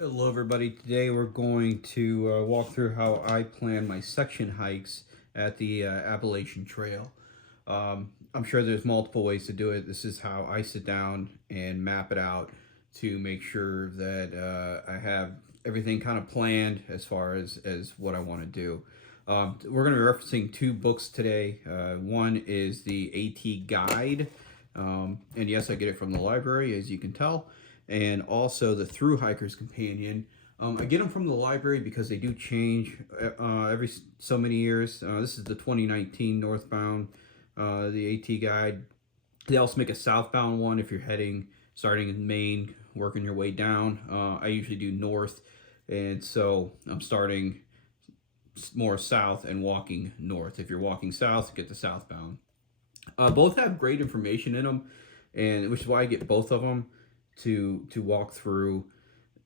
Hello everybody, today we're going to walk through how I plan my section hikes at the Appalachian Trail. I'm sure there's multiple ways to do it. This is how I sit down and map it out to make sure that I have everything kind of planned as far as what I want to do. We're going to be referencing two books today. One is the AT Guide, and yes, I get it from the library, as you can tell, and also the Through Hiker's Companion. I get them from the library because they do change every so many years. This is the 2019 northbound, the AT Guide. They also make a southbound one if you're starting in Maine, working your way down. I usually do north, and so I'm starting more south and walking north. If you're walking south, get the southbound. Both have great information in them, and which is why I get both of them to walk through,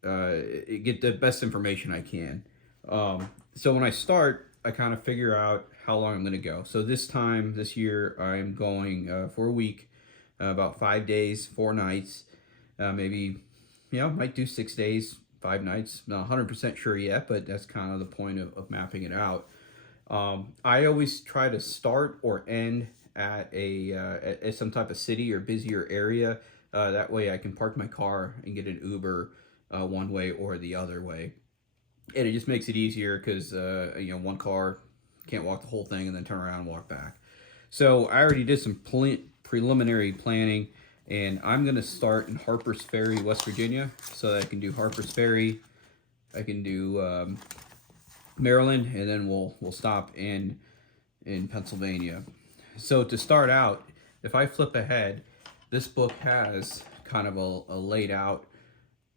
get the best information I can. So when I start, I kind of figure out how long I'm going to go. So this year, I'm going for a week, about 5 days, 4 nights, maybe, might do 6 days, 5 nights. Not 100% sure yet, but that's kind of the point of mapping it out. I always try to start or end at at some type of city or busier area. That way I can park my car and get an Uber one way or the other way. And it just makes it easier because, one car can't walk the whole thing and then turn around and walk back. So I already did some preliminary planning, and I'm going to start in Harper's Ferry, West Virginia, so that I can do Harper's Ferry. I can do Maryland, and then we'll stop in Pennsylvania. So to start out, if I flip ahead, this book has kind of a laid out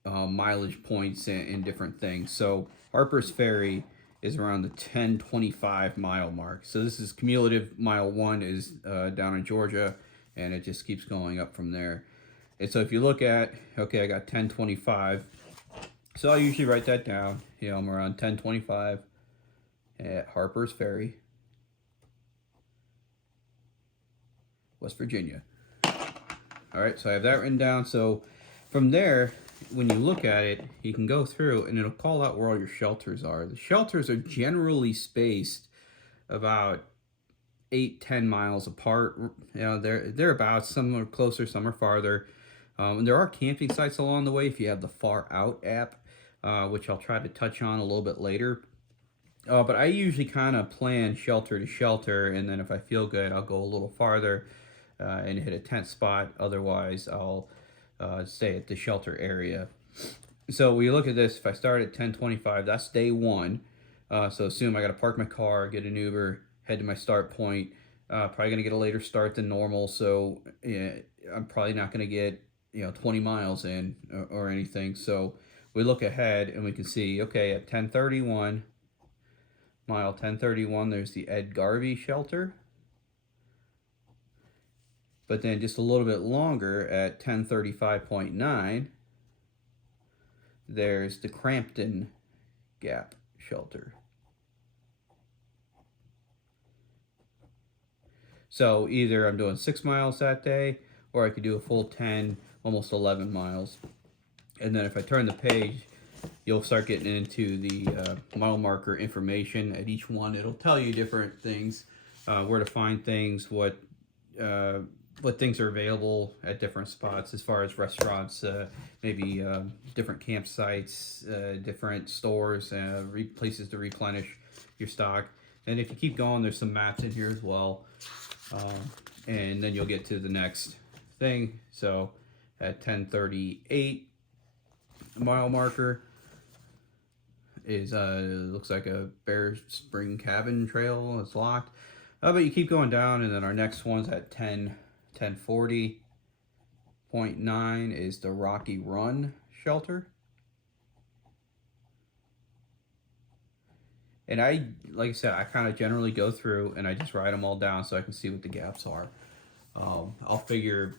mileage points and different things. So Harper's Ferry is around the 1025 mile mark. So this is cumulative. Mile one is down in Georgia, and it just keeps going up from there. And so if you look at, okay, I got 1025. So I usually write that down. I'm around 1025 at Harper's Ferry, West Virginia. All right, so I have that written down. So from there, when you look at it, you can go through and it'll call out where all your shelters are. The shelters are generally spaced about 8-10 miles apart. They're about, some are closer, some are farther. And there are camping sites along the way if you have the Far Out app, which I'll try to touch on a little bit later. But I usually kind of plan shelter to shelter, and then if I feel good, I'll go a little farther and hit a tent spot. Otherwise, I'll stay at the shelter area. So we look at this. If I start at 1025, that's day one. So assume I got to park my car, get an Uber, head to my start point. Probably going to get a later start than normal, so I'm probably not going to get 20 miles in or anything. So we look ahead and we can see, okay, at 1031, mile 1031, there's the Ed Garvey shelter. But then just a little bit longer at 1035.9, there's the Crampton Gap shelter. So either I'm doing 6 miles that day, or I could do a full 10, almost 11 miles. And then if I turn the page, you'll start getting into the mile marker information at each one. It'll tell you different things, where to find things, what things are available at different spots as far as restaurants, maybe different campsites, different stores, places to replenish your stock. And if you keep going, there's some maps in here as well. And then you'll get to the next thing. So at 1038, mile marker is looks like a Bear Spring Cabin trail. It's locked. But you keep going down, and then our next one's at 1040.9 is the Rocky Run shelter. And like I said, I kind of generally go through and I just write them all down so I can see what the gaps are. I'll figure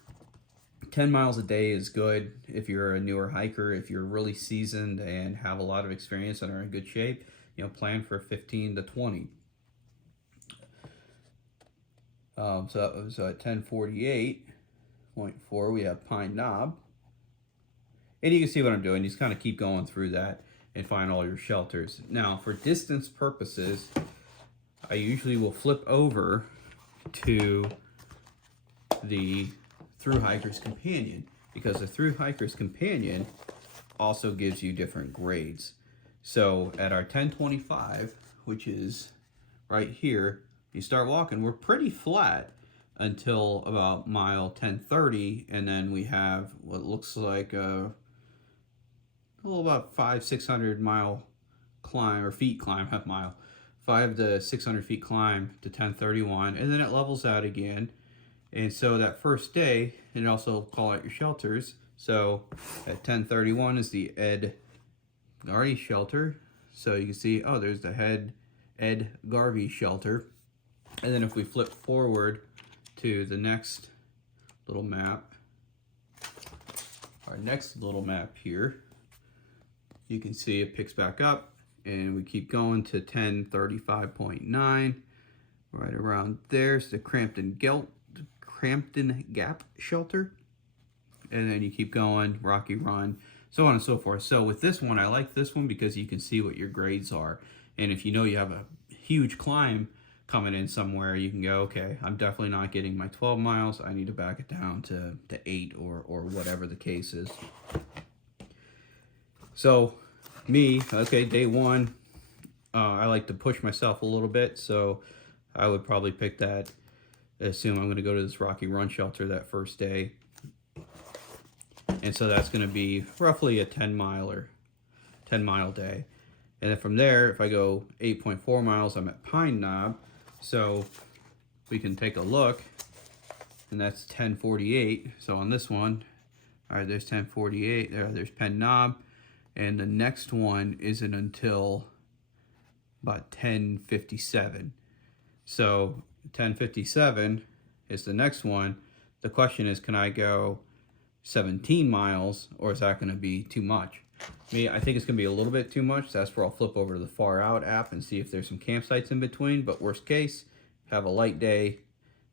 10 miles a day is good if you're a newer hiker. If you're really seasoned and have a lot of experience and are in good shape, plan for 15 to 20. So at 1048.4, we have Pine Knob. And you can see what I'm doing. You just kind of keep going through that and find all your shelters. Now, for distance purposes, I usually will flip over to the Through Hiker's Companion, because the Through Hiker's Companion also gives you different grades. So at our 1025, which is right here, you start walking, we're pretty flat until about mile 1030, and then we have what looks like a little about 500-600 mile climb, or feet climb, half mile, 500 to 600 feet climb to 1031, and then it levels out again. And so that first day, and also call out your shelters. So at 1031 is the Ed Garvey shelter. So you can see, oh, there's the Ed Garvey shelter. And then if we flip forward to the next little map, our next little map here, you can see it picks back up, and we keep going to 1035.9. Right around there's the Crampton Gap shelter. And then you keep going, Rocky Run, so on and so forth. So with this one, I like this one because you can see what your grades are. And if you know you have a huge climb coming in somewhere, you can go, okay, I'm definitely not getting my 12 miles. I need to back it down to 8 or whatever the case is. So me, okay, day one, I like to push myself a little bit. So I would probably pick that, assume I'm going to go to this Rocky Run shelter that first day. And so that's going to be roughly a 10 mile day. And then from there, if I go 8.4 miles, I'm at Pine Knob. So we can take a look, and that's 1048. So on this one, all right, there's 1048. There's Pine Knob. And the next one isn't until about 1057. So 1057 is the next one. The question is, can I go 17 miles, or is that going to be too much? Me, I think it's going to be a little bit too much. So that's where I'll flip over to the Far Out app and see if there's some campsites in between. But worst case, have a light day,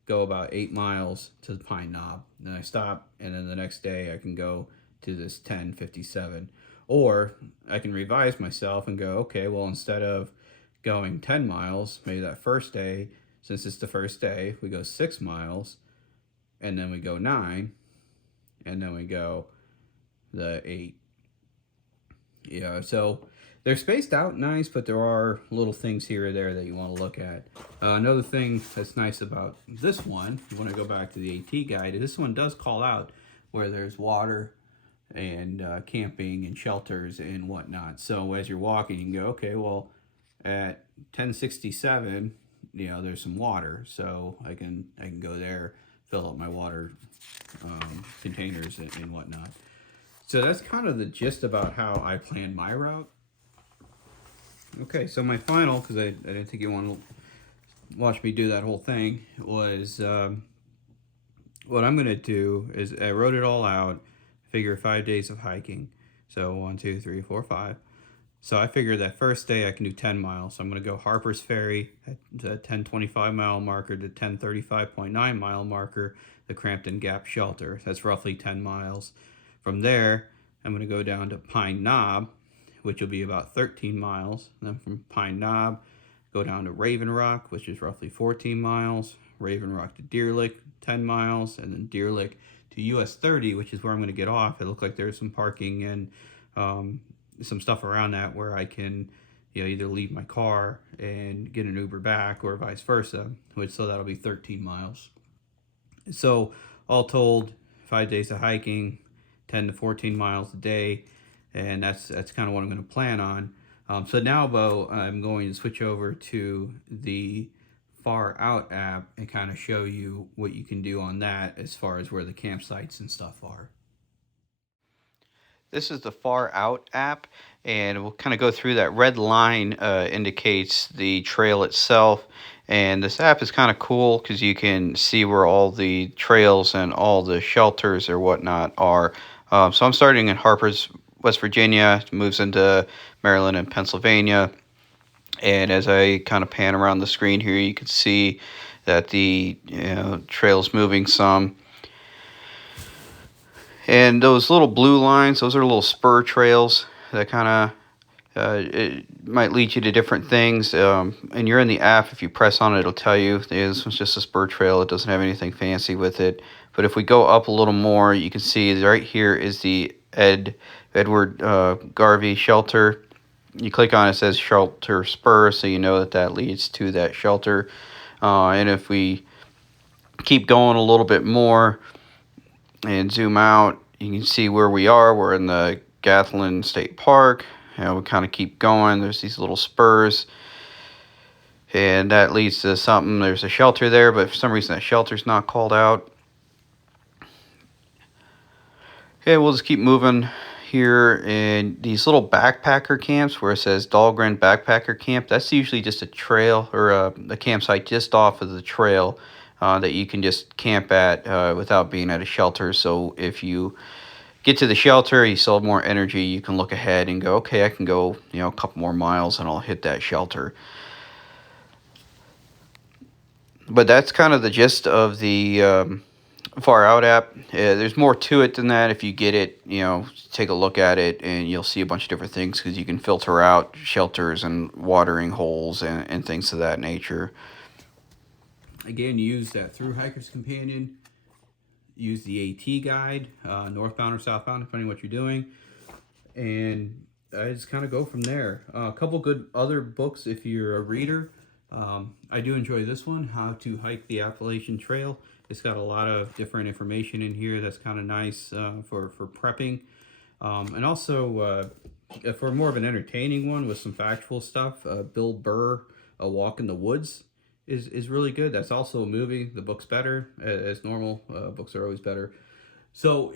go about 8 miles to the Pine Knob. Then I stop, and then the next day I can go to this 1057. Or I can revise myself and go, okay, well, instead of going 10 miles, maybe that first day, since it's the first day, we go 6 miles, and then we go 9, and then we go the 8. Yeah, so they're spaced out nice, but there are little things here or there that you want to look at. Another thing that's nice about this one, if you want to go back to the AT guide, this one does call out where there's water and camping and shelters and whatnot. So as you're walking, you can go, okay, well, at 1067, you know, there's some water, so I can go there, fill up my water containers and whatnot. So that's kind of the gist about how I plan my route. Okay, so my final, because I didn't think you want to watch me do that whole thing, was what I'm going to do is I wrote it all out, figure 5 days of hiking. So 1, 2, 3, 4, 5. So I figured that first day I can do 10 miles. So I'm going to go Harper's Ferry at the 1025 mile marker to 1035.9 mile marker, the Crampton Gap shelter. That's roughly 10 miles. From there, I'm going to go down to Pine Knob, which will be about 13 miles. And then from Pine Knob, go down to Raven Rock, which is roughly 14 miles. Raven Rock to Deer Lick, 10 miles. And then Deer Lick to US 30, which is where I'm going to get off. It looked like there's some parking and some stuff around that where I can, you know, either leave my car and get an Uber back or vice versa, so that'll be 13 miles. So all told, 5 days of hiking, 10 to 14 miles a day, and that's kind of what I'm going to plan on. So now, Bo, I'm going to switch over to the Far Out app and kind of show you what you can do on that as far as where the campsites and stuff are. This is the Far Out app, and we'll kind of go through that. Red line indicates the trail itself, and this app is kind of cool because you can see where all the trails and all the shelters or whatnot are. So I'm starting in Harper's, West Virginia, moves into Maryland and Pennsylvania, and as I kind of pan around the screen here, you can see that the trail's moving some. And those little blue lines, those are little spur trails that kind of it might lead you to different things. And you're in the app. If you press on it, it'll tell you, "Hey, this one's just a spur trail. It doesn't have anything fancy with it." But if we go up a little more, you can see right here is the Edward Garvey shelter. You click on it, it says shelter spur, so you know that that leads to that shelter. And if we keep going a little bit more and zoom out, you can see where we are. We're in the Gathland State Park. And we kind of keep going. There's these little spurs, and that leads to something. There's a shelter there, but for some reason that shelter's not called out. Okay, we'll just keep moving here. And these little backpacker camps where it says Dahlgren Backpacker Camp, that's usually just a trail or a campsite just off of the trail that you can just camp at without being at a shelter. So if you get to the shelter, you still have more energy, you can look ahead and go, okay, I can go, a couple more miles and I'll hit that shelter. But that's kind of the gist of the Far Out app. There's more to it than that. If you get it, take a look at it and you'll see a bunch of different things because you can filter out shelters and watering holes and things of that nature. Again, use that Through Hiker's Companion. Use the AT guide, northbound or southbound, depending on what you're doing. And I just kind of go from there. A couple good other books if you're a reader. I do enjoy this one, How to Hike the Appalachian Trail. It's got a lot of different information in here that's kind of nice for prepping. And also, for more of an entertaining one with some factual stuff, Bill Burr, A Walk in the Woods is really good. That's also a movie. The book's better, as normal. Books are always better. So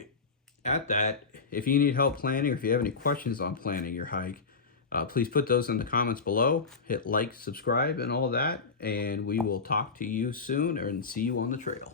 at that, if you need help planning or if you have any questions on planning your hike, please put those in the comments below. Hit like, subscribe, and all that. And we will talk to you soon and see you on the trail.